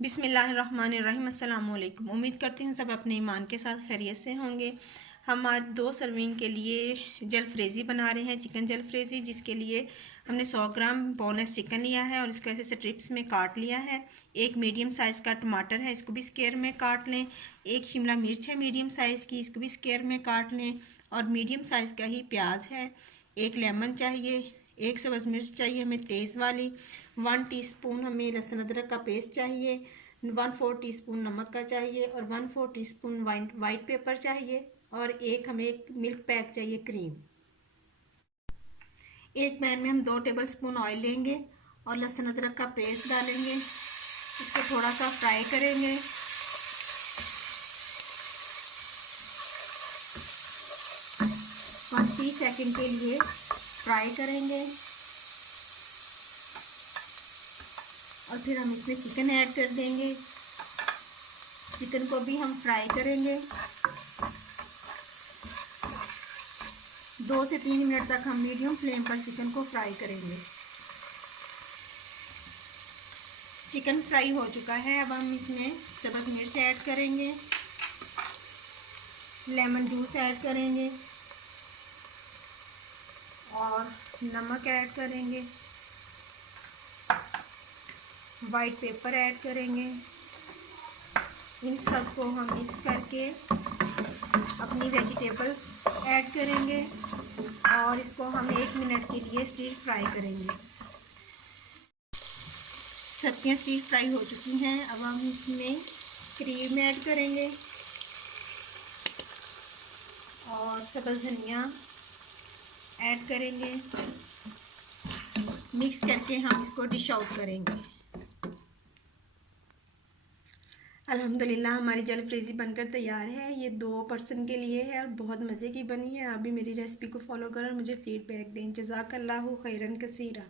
बिस्मिल्लाहिर्रहमानिर्रहीम। अस्सलाम वालेकुम। उम्मीद करती हूँ सब अपने ईमान के साथ खैरियत से होंगे। हम आज 2 सर्विंग के लिए जलफ्रेज़ी बना रहे हैं, चिकन जलफ्रेज़ी, जिसके लिए हमने 100 ग्राम बोनलेस चिकन लिया है और इसको ऐसे स्ट्रिप्स में काट लिया है। एक मीडियम साइज़ का टमाटर है, इसको भी स्क्वायर में काट लें। एक शिमला मिर्च है मीडियम साइज़ की, इसको भी स्क्वायर में काट लें। और मीडियम साइज़ का ही प्याज है। एक लेमन चाहिए, एक सब्ज़ मिर्च चाहिए हमें तेज़ वाली। 1 टीस्पून हमें लहसुन अदरक का पेस्ट चाहिए। 1/4 टीस्पून नमक का चाहिए और 1/4 टीस्पून वाइट पेपर चाहिए। और एक हमें एक मिल्क पैक चाहिए, क्रीम। एक पैन में हम 2 टेबल स्पून ऑयल लेंगे और लहसुन अदरक का पेस्ट डालेंगे। इसको थोड़ा सा फ्राई करेंगे। 20 सेकंड के लिए फ्राई करेंगे और फिर हम इसमें चिकन ऐड कर देंगे। चिकन को भी हम फ्राई करेंगे। 2 से 3 मिनट तक हम मीडियम फ्लेम पर चिकन को फ्राई करेंगे। चिकन फ्राई हो चुका है। अब हम इसमें सब्ज़ मिर्च ऐड करेंगे, लेमन जूस ऐड करेंगे और नमक ऐड करेंगे, वाइट पेपर ऐड करेंगे। इन सबको हम मिक्स करके अपनी वेजिटेबल्स ऐड करेंगे और इसको हम 1 मिनट के लिए स्टीर फ्राई करेंगे। सब्जियां स्टीर फ्राई हो चुकी हैं। अब हम इसमें क्रीम ऐड करेंगे और सब्ज़ धनिया ऐड करेंगे। मिक्स करके हम इसको डिश आउट करेंगे। अल्हम्दुलिल्लाह हमारी जलफ्रेज़ी बनकर तैयार है। ये 2 पर्सन के लिए है और बहुत मज़े की बनी है। आप भी मेरी रेसिपी को फॉलो करें और मुझे फ़ीडबैक दें। जज़ाकल्लाहु खैरन कसीरा।